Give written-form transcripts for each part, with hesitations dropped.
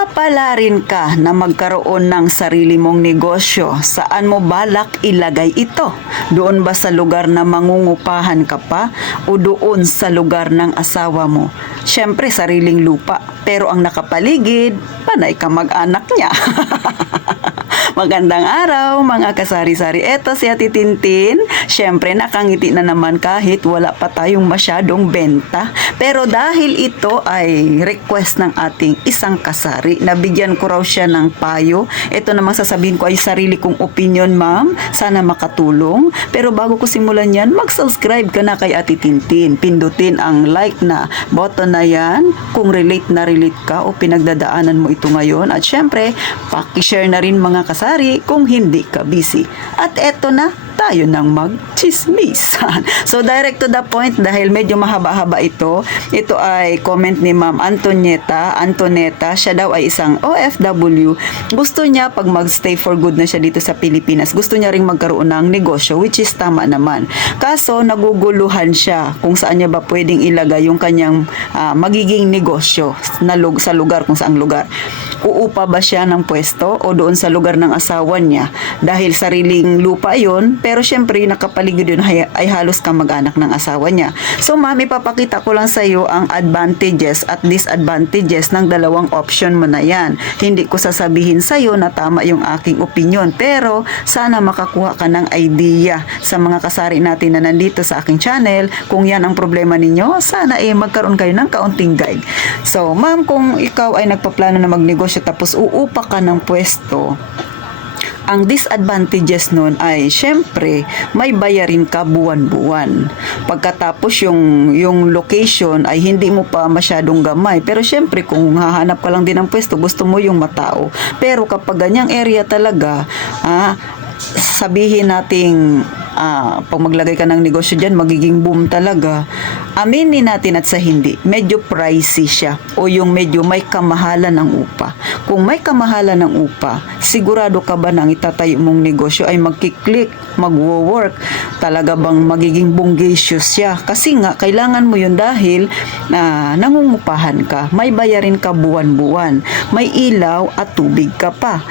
Papalarin ka na magkaroon ng sarili mong negosyo. Saan mo balak ilagay ito? Doon ba sa lugar na mangungupahan ka pa o doon sa lugar ng asawa mo? Siyempre, sariling lupa. Pero ang nakapaligid, panay ka mag-anak niya. Magandang araw mga kasari-sari. Eto si Ate Tintin. Siyempre nakangiti na naman kahit wala pa tayong masyadong benta. Pero dahil ito ay request ng ating isang kasari, nabigyan ko raw siya ng payo. Ito namang sasabihin ko ay sarili kong opinion, ma'am. Sana makatulong. Pero bago ko simulan yan, mag-subscribe ka na kay Ate Tintin. Pindutin ang like na button na yan kung relate ka o pinagdadaanan mo ito ngayon. At syempre, paki-share na rin mga kasari kung hindi ka busy. At eto na, tayo nang mag-chismis. So, direct to the point dahil medyo mahaba-haba ito. Ito ay comment ni Ma'am Antoneta. Siya daw ay isang OFW. Gusto niya pag mag-stay for good na siya dito sa Pilipinas, gusto niya ring magkaroon ng negosyo, which is tama naman. Kaso, naguguluhan siya kung saan niya ba pwedeng ilagay yung kanyang magiging negosyo sa lugar, kung saang lugar. Uupa ba siya ng pwesto o doon sa lugar ng asawa niya? Dahil sariling lupa yon, pero syempre nakapaligid yun ay halos kamag-anak ng asawa niya. So ma'am, ipapakita ko lang sa iyo ang advantages at disadvantages ng dalawang option mo na yan. Hindi ko sasabihin sa iyo na tama yung aking opinion, pero sana makakuha ka ng idea sa mga kasari natin na nandito sa aking channel. Kung yan ang problema ninyo, sana magkaroon kayo ng kaunting guide. So ma'am, kung ikaw ay nagpaplano na magnegosyo tapos uupa ka ng pwesto, ang disadvantages nun ay syempre may bayarin ka buwan-buwan. Pagkatapos yung location ay hindi mo pa masyadong gamay. Pero syempre kung hahanap ka lang din ng pwesto, gusto mo yung matao. Pero kapag ganyang area talaga, sabihin nating pag maglagay ka ng negosyo dyan, magiging boom talaga. Aminin natin at sa hindi, medyo pricey siya o yung medyo may kamahalan ng upa. Kung may kamahalan ng upa, sigurado ka ba na ang itatayo mong negosyo ay magkiklik, magwo-work? Talaga bang magiging bongacious siya? Kasi nga, kailangan mo yun dahil nangungupahan ka. May bayarin ka buwan-buwan. May ilaw at tubig ka pa.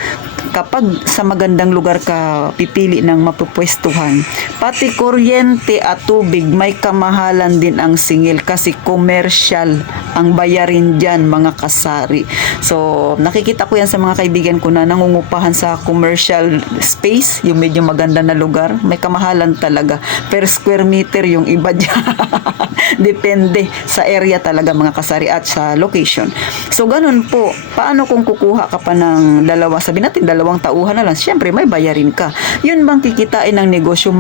Kapag sa magandang lugar ka pipili ng mapupwestuhan, pati kuryente at tubig may kamahalan din ang singil kasi commercial ang bayarin dyan mga kasari. So nakikita ko yan sa mga kaibigan ko na nangungupahan sa commercial space, yung medyo maganda na lugar, may kamahalan talaga per square meter yung iba dyan. Depende sa area talaga mga kasari at sa location. So ganun po, paano kung kukuha ka pa ng sabi natin dalawang tauhan na lang, syempre may bayarin ka. Yun bang kikitain ng negosyo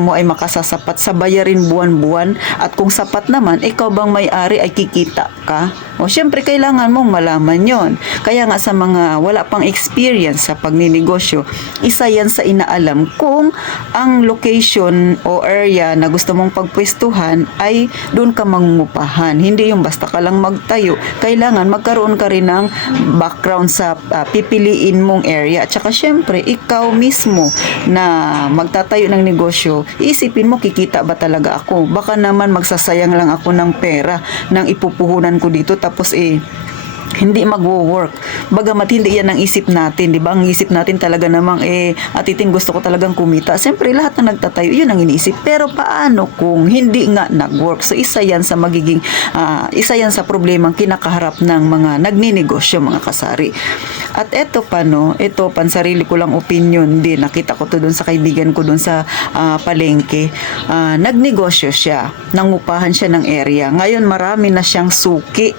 mo ay makasasapat sa bayarin buwan-buwan? At kung sapat naman, ikaw bang may-ari ay kikita ka? O syempre kailangan mong malaman yon. Kaya nga sa mga wala pang experience sa pagninegosyo, isa yan sa inaalam kung ang location o area na gusto mong pagpwestuhan ay doon ka mangungupahan. Hindi yung basta ka lang magtayo. Kailangan magkaroon ka rin ng background sa pipiliin mong area. At saka syempre, ikaw mismo na magtatayo ng negosyo, iisipin mo, kikita ba talaga ako? Baka naman magsasayang lang ako ng pera nang ipupuhunan ko dito tapos hindi magwo-work. Bagamat hindi yan ang isip natin, di ba? Ang isip natin talaga namang atitin gusto ko talagang kumita. Siyempre lahat na nagtatayo, yun ang iniisip. Pero paano kung hindi nga nag-work? So isa yan sa problemang kinakaharap ng mga nagninegosyo, mga kasari. At eto pa, ito pansarili ko lang opinion din. Nakita ko to doon sa kaibigan ko doon sa palengke. Nagnegosyo siya, nangupahan siya ng area. Ngayon marami na siyang suki.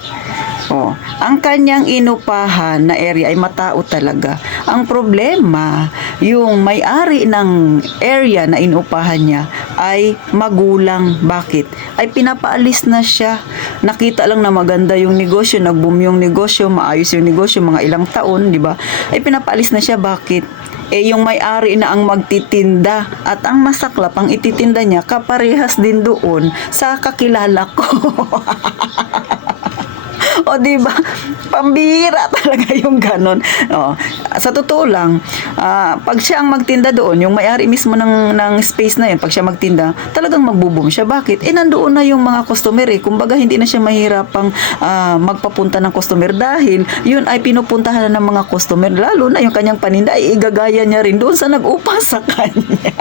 Ang kanyang inupahan na area ay matao talaga. Ang problema, yung may-ari ng area na inupahan niya ay magulang. Bakit? Ay pinapaalis na siya. Nakita lang na maganda yung negosyo, nag-boom yung negosyo, maayos yung negosyo, mga ilang taon, di ba? Ay pinapaalis na siya. Bakit? Yung may-ari na ang magtitinda at ang masaklap ang ititinda niya kaparehas din doon sa kakilala ko. O di ba? Pambira talaga yung ganon. O, sa totoo lang, pag siya ang magtinda doon, yung may-ari mismo ng space na yun, pag siya magtinda, talagang magbo-boom siya. Bakit? Nandoon na yung mga customer eh. Kumbaga, hindi na siya mahirapang magpapunta ng customer dahil yun ay pinupuntahan na ng mga customer. Lalo na yung kanyang paninda ay igagaya niya rin doon sa nag-upa sa kanya.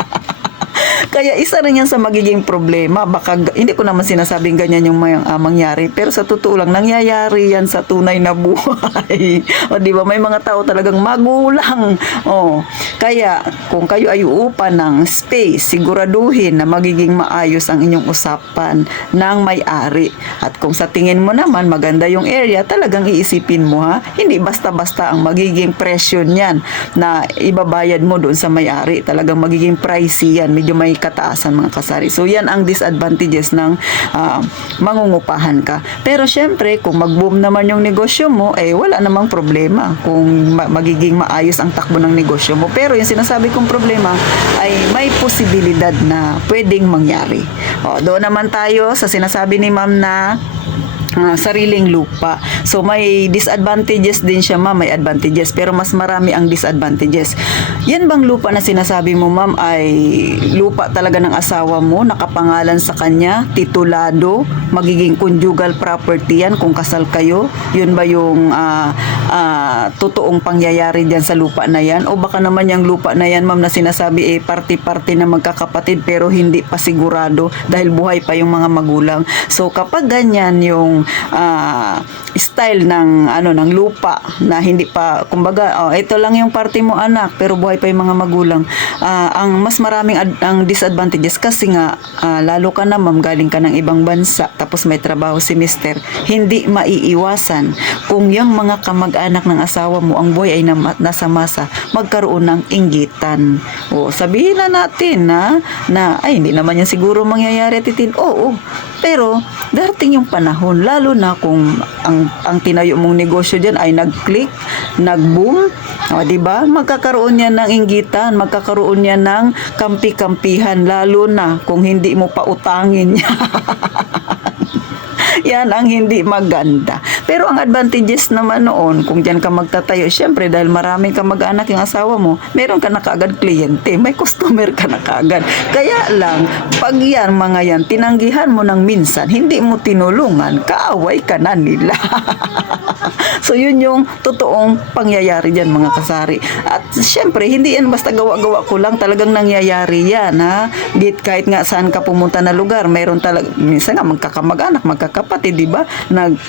Kaya isa rin yan sa magiging problema. Baka, hindi ko naman sinasabing ganyan yung mangyari. Pero sa totoo lang, nangyayari yan sa tunay na buhay. O di ba, may mga tao talagang magulang. O, kaya, kung kayo ay uupa ng space, siguraduhin na magiging maayos ang inyong usapan ng may-ari. At kung sa tingin mo naman, maganda yung area, talagang iisipin mo ha. Hindi basta-basta ang magiging presyo niyan na ibabayad mo doon sa may-ari. Talagang magiging pricey yan. Medyo may kataasan mga kasari. So yan ang disadvantages ng mangungupahan ka. Pero syempre, kung mag-boom naman yung negosyo mo, wala namang problema kung magiging maayos ang takbo ng negosyo mo. Pero yung sinasabi kong problema ay may posibilidad na pwedeng mangyari. Doon naman tayo sa sinasabi ni ma'am na sariling lupa. So may disadvantages din siya ma'am, may advantages, pero mas marami ang disadvantages. Yan bang lupa na sinasabi mo ma'am ay lupa talaga ng asawa mo, nakapangalan sa kanya, titulado, magiging conjugal property yan kung kasal kayo? Yun ba yung totoong pangyayari diyan sa lupa na yan? O baka naman yung lupa na yan ma'am na sinasabi party-party na magkakapatid pero hindi pa sigurado dahil buhay pa yung mga magulang. So kapag ganyan yung style ng ng lupa na hindi pa, kumbaga ito lang yung party mo anak pero buhay pa yung mga magulang, ang mas maraming ang disadvantages kasi nga lalo ka na ma'am, galing ka ng ibang bansa tapos may trabaho si mister, hindi maiiwasan kung yung mga kamag-anak ng asawa mo ang buhay ay nasa masa, magkaroon ng inggitan. O sabihin na natin na ay hindi naman yan siguro mangyayari titin. Oo, pero darating yung panahon, lalo na kung ang tinayo mong negosyo diyan ay nag-click, nag-boom, di ba? Magkakaroon yan ng inggitan, magkakaroon yan ng kampi-kampihan, lalo na kung hindi mo pa utangin yan. Yan ang hindi maganda. Pero ang advantages naman noon, kung diyan ka magtatayo, syempre dahil maraming ka mag-anak yung asawa mo, meron ka na kaagad kliyente, may customer ka na kaagad. Kaya lang, pag yan, mga yan, tinanggihan mo ng minsan, hindi mo tinulungan, kaaway ka na nila. So yun yung totoong pangyayari dyan mga kasari. At syempre, hindi yan basta gawa-gawa ko lang, talagang nangyayari yan ha. Kahit nga saan ka pumunta na lugar, mayroon talaga, minsan nga magkakamag-anak, magkakapatid, di ba?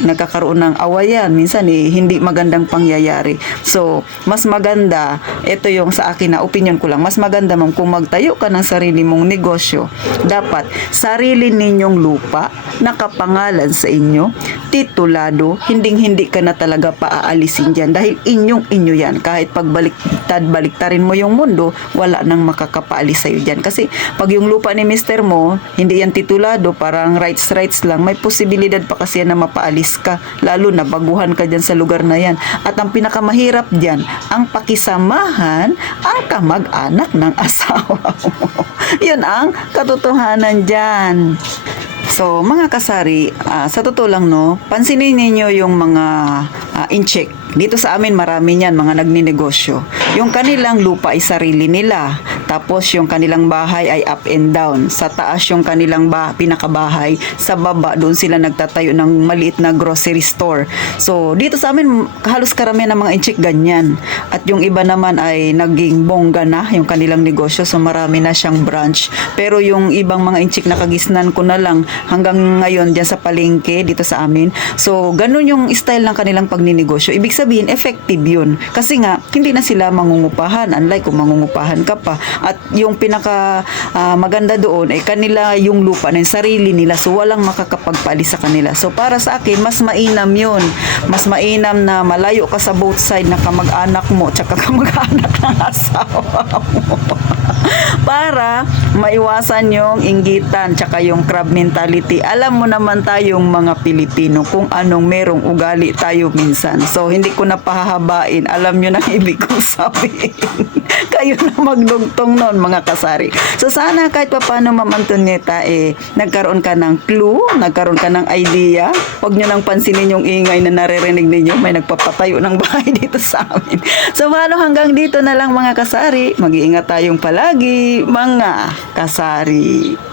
Nagkakaroon ng awayan, minsan hindi magandang pangyayari. So, mas maganda, ito yung sa akin na opinion ko lang, mas maganda ma'am kung magtayo ka ng sarili mong negosyo, dapat sarili ninyong lupa, nakapangalan sa inyo, titulado, hindi ka na talaga paaalisin dyan dahil inyo yan. Kahit baliktarin mo yung mundo, wala nang makakapaalis sa'yo dyan. Kasi pag yung lupa ni mister mo, hindi yan titulado, parang rights lang, may posibilidad pa kasi yan na mapaalis ka, lalo na baguhan ka dyan sa lugar na yan. At ang pinakamahirap dyan, ang pakisamahan ang kamag-anak ng asawa mo. Yun ang katotohanan dyan. So, mga kasari, sa totoo lang pansinin niyo yung mga incheck. Dito sa amin marami niyan, mga nagninegosyo. Yung kanilang lupa ay sarili nila. Tapos yung kanilang bahay ay up and down. Sa taas yung kanilang pinakabahay. Sa baba, doon sila nagtatayo ng maliit na grocery store. So, dito sa amin, halos karamihan ng mga incheck ganyan. At yung iba naman ay naging bongga na yung kanilang negosyo. So, marami na siyang branch. Pero yung ibang mga incheck nakagisnan ko na lang hanggang ngayon dyan sa palengke dito sa amin. So, ganun yung style ng kanilang pagninegosyo. Ibig sabihin, effective yun. Kasi nga, hindi na sila mangungupahan. Unlike kung mangungupahan ka pa. At yung pinaka maganda doon ay kanila yung lupa na yung sarili nila. So, walang makakapagpaalis sa kanila. So, para sa akin, mas mainam yun. Mas mainam na malayo ka sa both side na kamag-anak mo tsaka kamag-anak ng asawa mo. Para maiwasan yung inggitan tsaka yung crab mentality. Alam mo naman tayong mga Pilipino kung anong merong ugali tayo minsan. So, hindi ko na pahahabain. Alam nyo na ibig kong sabihin. Kayo na magdugtong noon, mga kasari. So, sana kahit paano, Ma'am Antonieta, nagkaroon ka ng clue, nagkaroon ka ng idea. Huwag nyo nang pansinin yung ingay na naririnig ninyo. May nagpapatayo ng bahay dito sa amin. So, paano hanggang dito na lang, mga kasari. Mag-iingat tayong palagi, mga kasari.